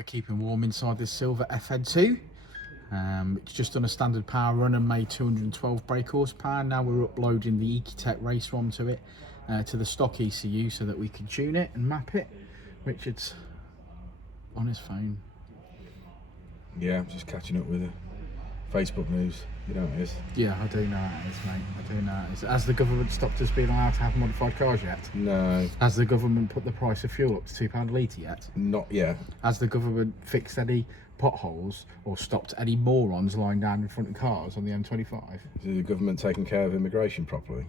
we're keeping warm inside this silver FN2. It's just done a standard power run and made 212 brake horsepower. Now we're uploading the Ecutek race ROM to it, to the stock ECU, so that we can tune it and map it. Richard's on his phone. Yeah, I'm just catching up with the Facebook news. You know what it is. Yeah, I do know how it is, mate. I do know how it is. Has the government stopped us being allowed to have modified cars yet? No. Has the government put the price of fuel up to £2 a litre yet? Not yet. Has the government fixed any potholes or stopped any morons lying down in front of cars on the M25? Is the government taking care of immigration properly?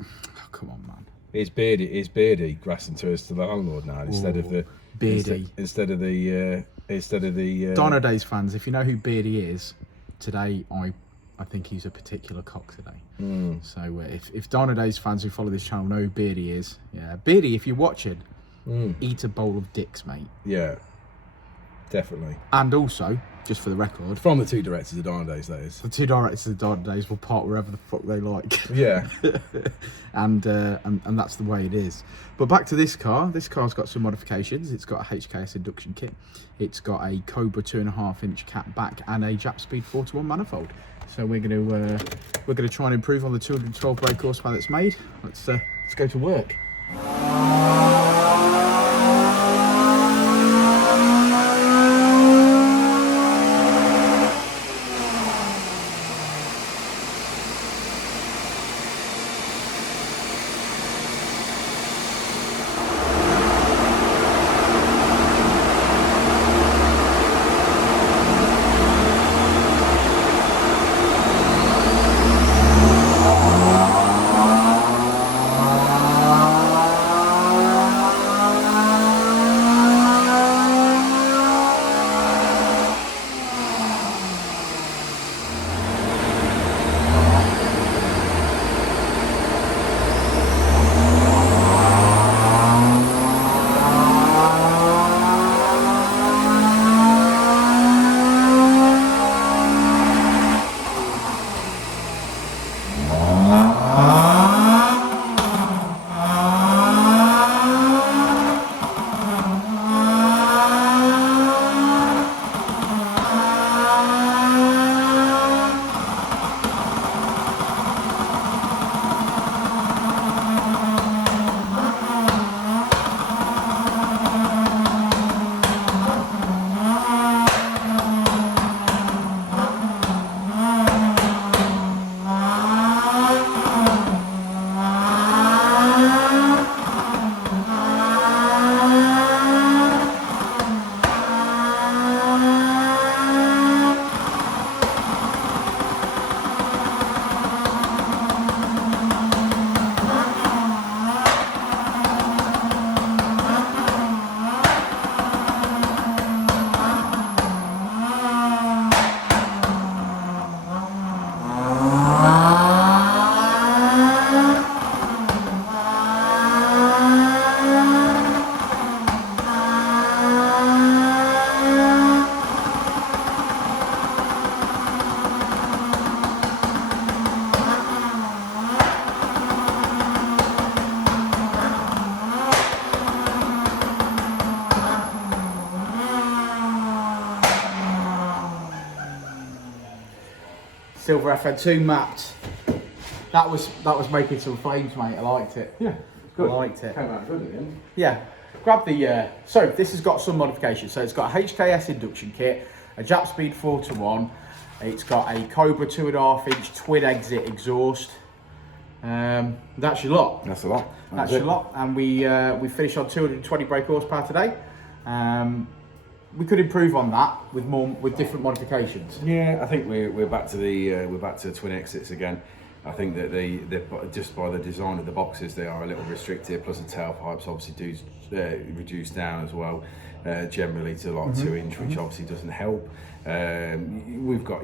Oh, come on, man. Is Beardy grassing to us to the landlord now instead of the Beardy? Instead of the Dynodaze fans, if you know who Beardy is, today I think he's a particular cock today. So if Dynodaze fans who follow this channel know who Beardy is, yeah, Beardy, if you're watching, eat a bowl of dicks, mate. Yeah, definitely. And also, just for the record, from the two directors of Dynodaze, that is. the two directors of Dynodaze will park wherever the fuck they like. Yeah. and that's the way it is. But back to this car. This car's got some modifications. It's got a HKS induction kit. It's got a Cobra 2.5-inch cat back and a Jap Speed 4-to-1 manifold. So we're gonna try and improve on the 212 brake horsepower that's made. Let's go to work. Silver FN2 mapped. That was making some flames, mate. I liked it. Yeah, good. I liked it. Came out good at the end. Yeah. Grab the. So this has got some modifications. So it's got a HKS induction kit, a Jap Speed 4-to-1. It's got a Cobra 2.5-inch twin exit exhaust. That's your lot. That's a lot. That's your lot. And we finished on 220 brake horsepower today. We could improve on that with different modifications. Yeah, I think we're back to the twin exits again. I think that they just by the design of the boxes they are a little restricted. Plus the tailpipes obviously do reduce down as well, generally to like 2 inch, which obviously doesn't help. We've got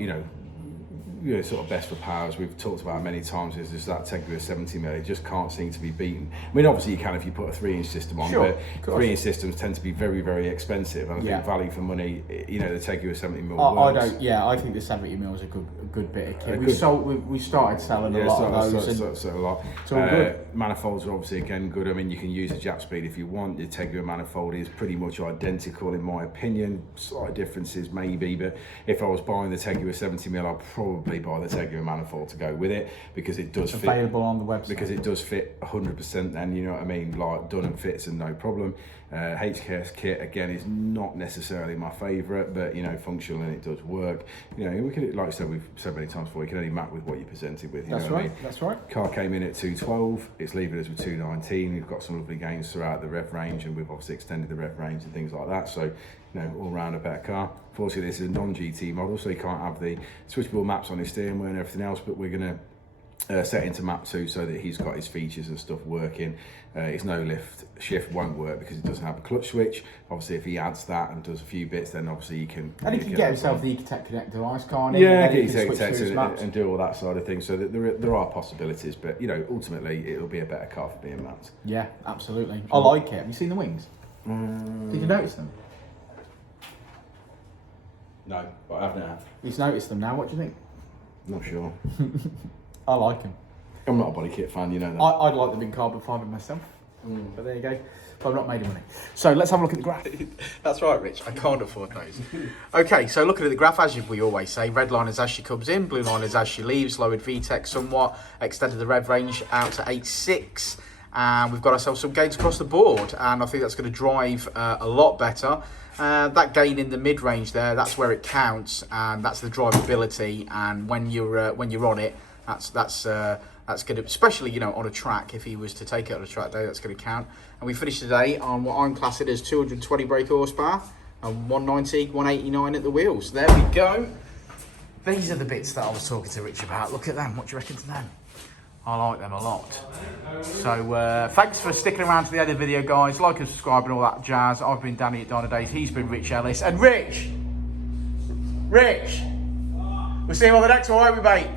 sort of best for power, as we've talked about many times, is just that Tegra 70mm. It just can't seem to be beaten. I mean, obviously you can if you put a 3-inch system on, Sure, but 3-inch systems tend to be very, very expensive. And I think value for money, you know, the Tegra 70mm works. I think the 70mm is a good bit of kit. We started selling a lot of those. So a lot. It's all good. Manifolds are obviously again good. I mean, you can use a Jap speed if you want. The Tegra manifold is pretty much identical in my opinion. Slight differences maybe, but if I was buying the Tegra 70mm, I'd probably buy the Tegra manifold to go with it, because it does fit. Available on the website. Because it does fit 100%. Then, you know what I mean, like done and fits and no problem. HKS kit again is not necessarily my favourite, but you know, functional and it does work. You know, we can, like I said, we've said many times before, you can only map with what you're presented with. That's right. That's right. Car came in at 212. It's leaving us with 219. We've got some lovely gains throughout the rev range, and we've obviously extended the rev range and things like that. So, you know, all round a better car. Fortunately, this is a non-GT model, so you can't have the switchable maps on his steering wheel and everything else. But we're going to set into map 2 so that he's got his features and stuff working. His no lift shift won't work because it doesn't have a clutch switch. Obviously, if he adds that and does a few bits, then obviously you can. And he can get himself the Ecutek Connect device, can't he? Yeah, get his Ecutek and do all that side of things. So that there are possibilities, but you know, ultimately it'll be a better car for being mapped. Yeah, absolutely. I like it. Have you seen the wings? Did you notice them? No, but I have now. He's noticed them now. What do you think? Not sure. I like them. I'm not a body kit fan, you know that. I'd like the big carbon fibre myself, but there you go. But I'm not made of money. So let's have a look at the graph. That's right, Rich. I can't afford those. Okay, so looking at the graph, as we always say, red line is as she comes in, blue line is as she leaves, lowered VTEC somewhat, extended the rev range out to 8.6, and we've got ourselves some gains across the board, and I think that's going to drive a lot better. That gain in the mid-range there, that's where it counts, and that's the drivability, and when you're on it, that's going to, especially, you know, on a track, if he was to take it on a track day, that's going to count. And we finished today on what I'm classing as 220 brake horsepower and 190, 189 at the wheels. There we go. These are the bits that I was talking to Rich about. Look at them. What do you reckon to them? I like them a lot. So thanks for sticking around to the end of the video, guys. Like and subscribe and all that jazz. I've been Danny at Dynodaze. He's been Rich Ellis. And Rich! We'll see you on the next one, won't we, mate?